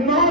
9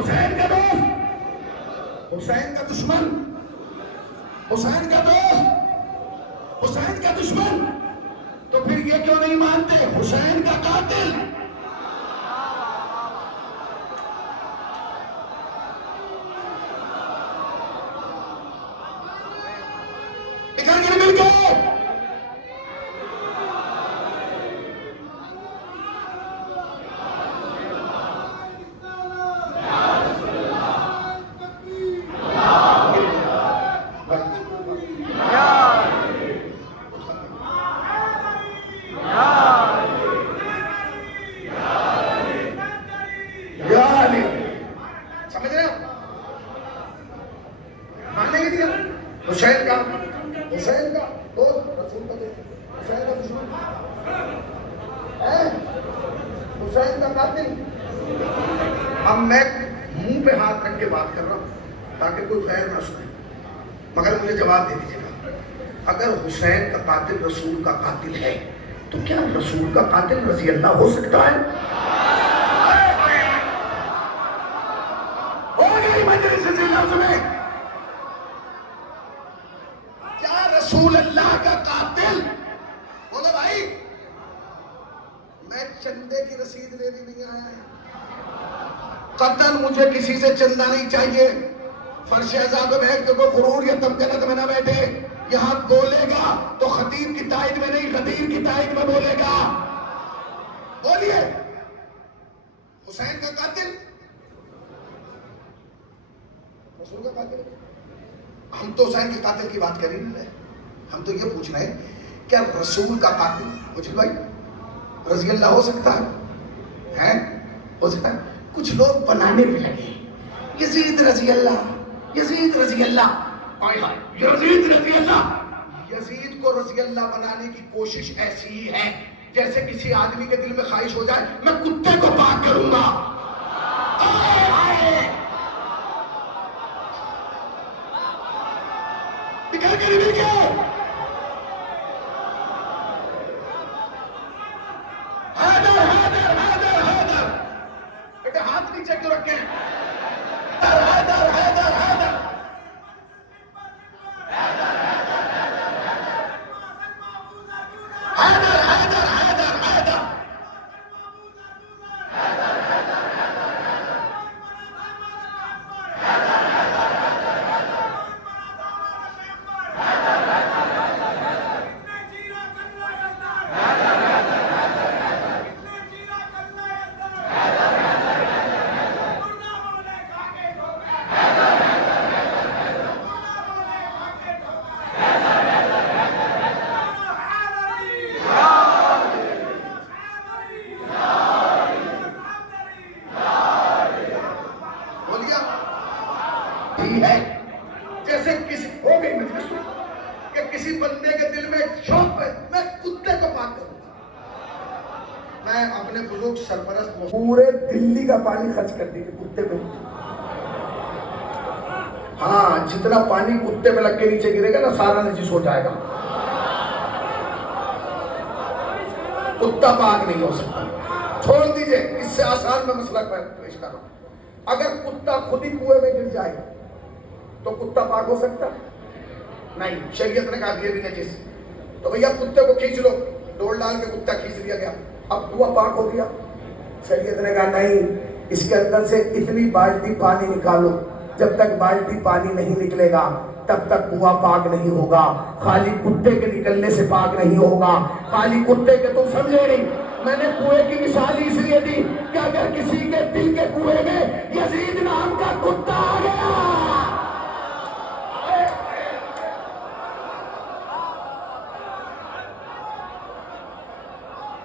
حسین کا دوست، حسین کا دشمن، حسین کا دوست، حسین کا دشمن، تو پھر یہ کیوں نہیں مانتے حسین کا قاتل؟ اکھاڑ مل کے سمجھ رہے ہو؟ ماننے کی دیا حسین کا دوست، رسول کا دوست، حسین کا دشمن، حسین کا قاتل۔ اب میں منہ پہ ہاتھ رکھ کے بات کر رہا ہوں تاکہ کوئی غیر نہ سنے، مگر مجھے جواب دے دیجیے گا، اگر حسین کا قاتل رسول کا قاتل ہے تو کیا رسول کا قاتل رضی اللہ ہو سکتا ہے؟ ہو گئی مجلس سے لفظ میں، کیا رسول اللہ کا قاتل؟ بولو بھائی، میں چندے کی رسید لینے نہیں آیا ہے، قتل مجھے کسی سے چندہ نہیں چاہیے۔ فرش ازا پہ بیٹھ کے کوئی غرور یا تمکنت میں نہ بیٹھے، یہاں بولے گا تو خطیب کی تائید میں نہیں، غدیر کی تائید میں بولے گا۔ بولیے، حسین کا قاتل رسول کا قاتل؟ ہم تو حسین کے قاتل کی بات کر ہی نہیں رہے، ہم تو یہ پوچھ رہے ہیں کیا رسول کا قاتل مجھے بھائی رضی اللہ ہو سکتا ہے؟ ہو سکتا ہے؟ کچھ لوگ بنانے بھی لگے، یزید رضی اللہ، یزید رضی اللہ، یزید رضی اللہ۔ یزید کو رضی اللہ بنانے کی کوشش ایسی ہی ہے جیسے کسی آدمی کے دل میں خواہش ہو جائے میں کتے کو پاک کروں گا۔ نکل کے نکل کے حیدر حیدر حیدر حیدر، بیٹے ہاتھ نیچے کیوں رکھے؟ حیدر حیدر حیدر حیدر حیدر حیدر حیدر ہے جیسے کسی ہو گئی مجلس کہ کسی بندے کے دل میں شوق ہے میں کتے کو پاک کروں گا۔ میں اپنے بزرگ سرپرست پورے دلی کا پانی خرچ کر دی کہ کتے پہ، ہاں جتنا پانی کتے پہ لگ کے نیچے گرے گا نا سارا نجس ہو جائے گا۔ کتا پاک نہیں ہو سکتا، چھوڑ دیجئے، اس سے آسان میں مسئلہ پیش کر رہا ہوں۔ اگر کتا خود ہی کنویں میں گر جائے تو کتا پاک ہو سکتا؟ نہیں، شریعت نے کہا یہ بھی نجس، تو بھیا کتے کو کھینچ لو، ڈول ڈال کے کتا کھینچ لیا گیا، اب کنواں پاک ہو گیا؟ شریعت نے کہا نہیں، اس کے اندر سے اتنی بالٹی پانی نکالو، جب تک بالٹی پانی نہیں نکلے گا تب تک کنواں پاک نہیں ہوگا۔ خالی کتے کے نکلنے سے پاک نہیں ہوگا، خالی کتے کے، تم سمجھے نہیں؟ میں نے کنویں کی مثال اس لیے دی کہ اگر کسی کے دل کے کنویں میں یزید نام کا کتا آ گیا،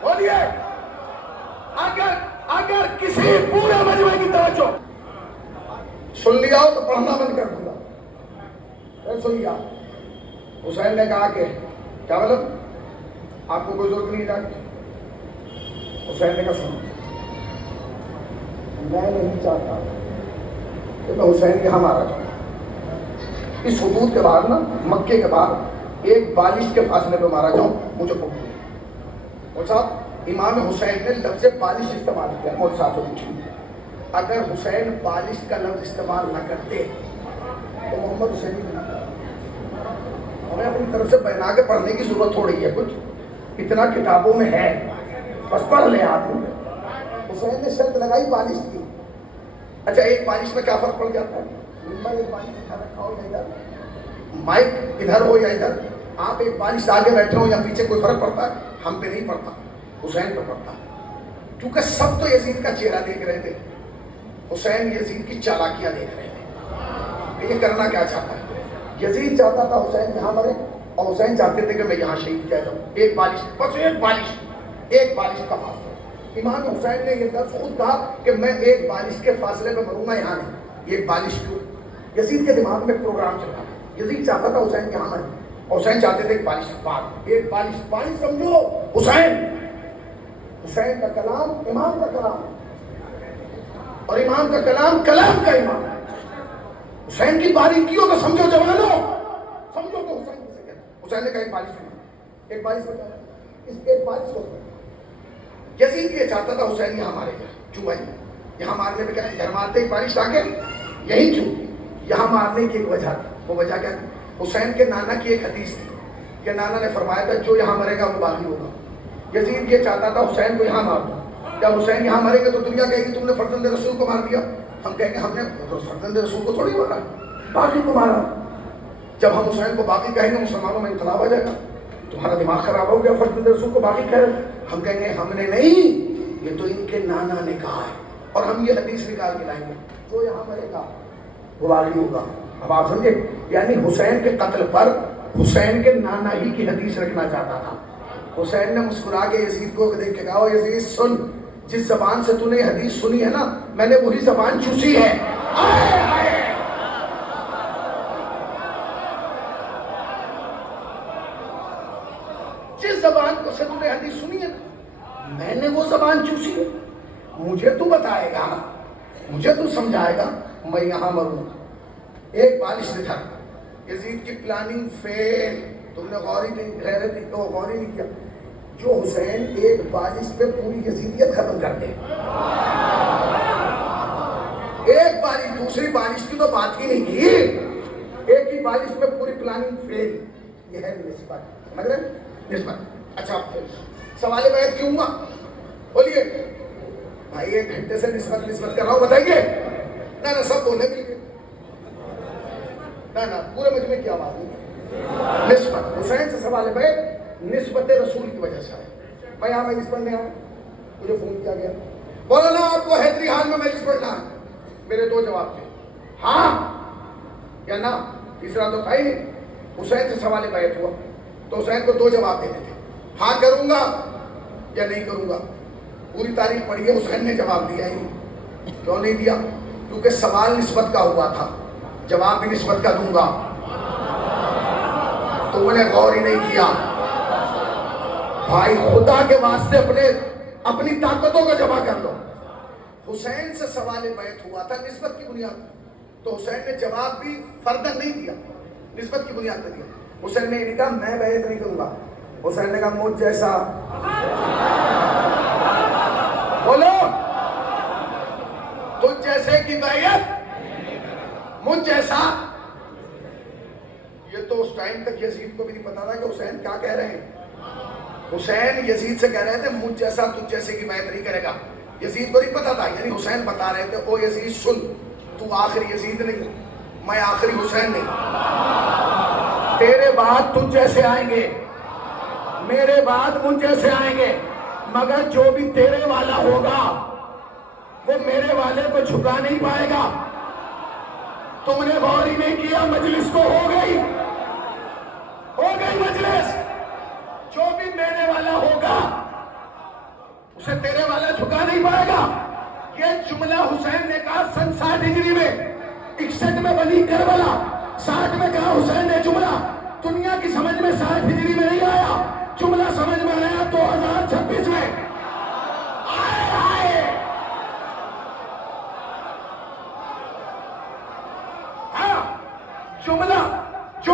بولیے، اگر کسی پورے مجمع کی توجہ سن لیا ہو تو پڑھنا بند کر دوں گا۔ سن لیا، حسین نے کہا کہ کیا مطلب آپ کو کوئی ضرورت نہیں جانتی؟ حسین نے کہا سنو، میں نہیں چاہتا کہ میں حسین کے ہمارا جاؤں، اس حدود کے بعد نا، مکے کے بعد ایک بالش کے فاصلے پہ مارا جاؤں، مجھے قبول ہے۔ اور صاحب امام حسین نے لفظ بالش استعمال کیا، مول صاحب سے پوچھیں اگر حسین بالشت کا لفظ استعمال نہ کرتے تو محمد حسین ہی بنا کرتے. ہمیں اپنی طرف سے بنا کے پڑھنے کی ضرورت تھوڑی ہے، کچھ اتنا کتابوں میں ہے، بس پڑھ لیں آدمی. حسین نے شرط لگائی بالشت کی. اچھا ایک بالشت میں کیا فرق پڑ جاتا ہے؟ ممبر ایک بالشت ادھر رکھا ہو یا ادھر، مائک ادھر ہو یا ادھر، آپ ایک بالشت آگے بیٹھے ہو یا پیچھے، کوئی فرق پڑتا ہے؟ ہم پہ نہیں پڑتا، حسین پہ پڑتا. کیونکہ سب تو یزید کا چہرہ دیکھ رہے تھے، حسین یزید کی چالاکیاں دیکھ رہے تھے. یہ کرنا کیا چاہتا ہے؟ یزید چاہتا تھا حسین یہاں مرے، اور حسین چاہتے تھے کہ میں یہاں شہید کیا جاؤں. ایک بالشت، بس ایک بالشت کا فاصلہ. امام حسین نے یہ لفظ خود کہا کہ میں ایک بالشت کے فاصلے میں مروں گا، یہاں نہیں. ایک بالشت کیوں؟ یزید کے دماغ میں پروگرام چل رہا تھا. یزید چاہتا تھا حسین یہاں مرے، اور حسین چاہتے تھے ایک بالشت پار. ایک بالشت پانی سمجھو حسین کا کلام امام کا کلام، اور امام کا کلام کلام کا امام. حسین کی باریکیوں کو سمجھو جوانوں، سمجھو تو حسین کسے کہتے ہیں. حسین نے کہا ایک بالشت، ایک بالشت بتا اس ایک بالشت کو. یزید یہ چاہتا تھا حسین یہاں مارے جائے. کیوں بھائی؟ یہاں مارنے میں کیا ہے؟ ادھر مارتے ایک بالشت آگے، یہی کیوں؟ یہاں مارنے کی ایک وجہ تھی. وہ وجہ کیا تھی؟ حسین کے نانا کی ایک حدیث تھی کہ نانا نے فرمایا تھا جو یہاں مرے گا وہ باقی ہوگا. یزید یہ چاہتا تھا حسین کو یہاں مار دو. جب حسین یہاں مرے گا تو دنیا کہے گی تم نے فرزند رسول کو مار دیا. ہم کہیں گے ہم نے فرزند رسول کو تھوڑی مارا، باقی کو مارا. جب ہم حسین کو باقی کہیں گے مسلمانوں میں انقلاب آ جائے گا. تمہارا دماغ خراب ہو گیا، فرزند رسول کو باقی کہہ رہے. ہم کہیں گے ہم نے نہیں، یہ تو ان کے نانا نے کہا ہے، اور ہم یہ حدیث نکال کے لائیں گے جو یہاں مرے گا وہ باقی ہوگا. اب آپ سمجھے، یعنی حسین کے قتل پر حسین کے نانا ہی کی حدیث رکھنا چاہتا تھا. حسین نے مسکرا کے یزید کو دیکھ کے کہا یزید سن، جس زبان سے تو نے یہ حدیث سنی ہے نا، میں نے وہی زبان چوسی ہے. آئے آئے جس زبان کو سے تو نے حدیث سنی ہے نا، میں نے وہ زبان چوسی ہے. مجھے تو بتائے گا، مجھے تو سمجھائے گا، میں یہاں مروں. ایک بالشت تھا. یزید کی پلاننگ فیل. تم نے غور ہی نہیں کیا. جو حسین ایک بالشت پہ پوری یزیدیت ختم کر دے، ایک بالشت، دوسری بالشت کی تو بات ہی نہیں کی، ایک ہی بالشت پہ پوری پلاننگ فیل. یہ ہے نسبت، سمجھ رہے ہیں؟ نسبت. اچھا سوال بیعت کیوں ہوا؟ بولیے بھائی. 1 گھنٹے سے نسبت کر رہا ہوں، بتائیے. نہ سب بولنے کے لیے، نہ پورے مجمع کی آواز نہیں. نسبت حسین سے سوال بیعت نسبت رسول کی وجہ سے ہے. میں یہاں مجلس پڑھنے آیا، مجھے فون کیا گیا، بولا نا آپ کو حیدری حال میں مجلس پڑھنا ہے. میرے 2 جواب تھے، ہاں یا نہ. تیسرا تو تھا ہی نہیں. حسین سے سوال بیعت ہوا تو حسین کو 2 جواب دینے تھے، ہاں کروں گا یا نہیں کروں گا. پوری تاریخ پڑھی ہے، حسین نے جواب دیا ہی نہیں. کیوں نہیں دیا؟ کیونکہ سوال نسبت کا ہوا تھا، جواب بھی نسبت کا دوں گا. تو انہیں غور ہی نہیں کیا. بھائی خدا کے واسطے اپنی طاقتوں کو جمع کر لو. حسین سے سوال بیعت ہوا تھا نسبت کی بنیاد پر، تو حسین نے جواب بھی فردن نہیں دیا، نسبت کی بنیاد پر دیا. حسین نے یہ کہا میں بیعت نہیں کروں گا. حسین نے کہا مجھ جیسا، بولو تجھ جیسے کی بیعت، مجھ جیسا. یہ تو اس ٹائم تک یزید کو بھی نہیں پتا تھا کہ حسین کیا کہہ رہے ہیں. حسین یزید سے کہہ رہے تھے مجھ جیسا تجھ جیسے کی بیعت نہیں کرے گا. یزید کو نہیں پتا تھا، یعنی حسین بتا رہے تھے او یزید سن، تو آخری یزید نہیں، میں آخری حسین نہیں. تیرے بعد تجھ جیسے آئیں گے، میرے بعد مجھ جیسے آئیں گے، مگر جو بھی تیرے والا ہوگا وہ میرے والے کو جھکا نہیں پائے گا. تم نے غور ہی نہیں کیا، مجلس تو ہو گئی مجلس. جو بھی میرے والا ہوگا اسے تیرے والا جھکا نہیں پائے گا. یہ جملہ حسین نے کہا سن 60 ہجری میں، 61 میں بنی کربلا، 60 میں کہا حسین نے جملہ. دنیا کی سمجھ میں 60 ہجری میں نہیں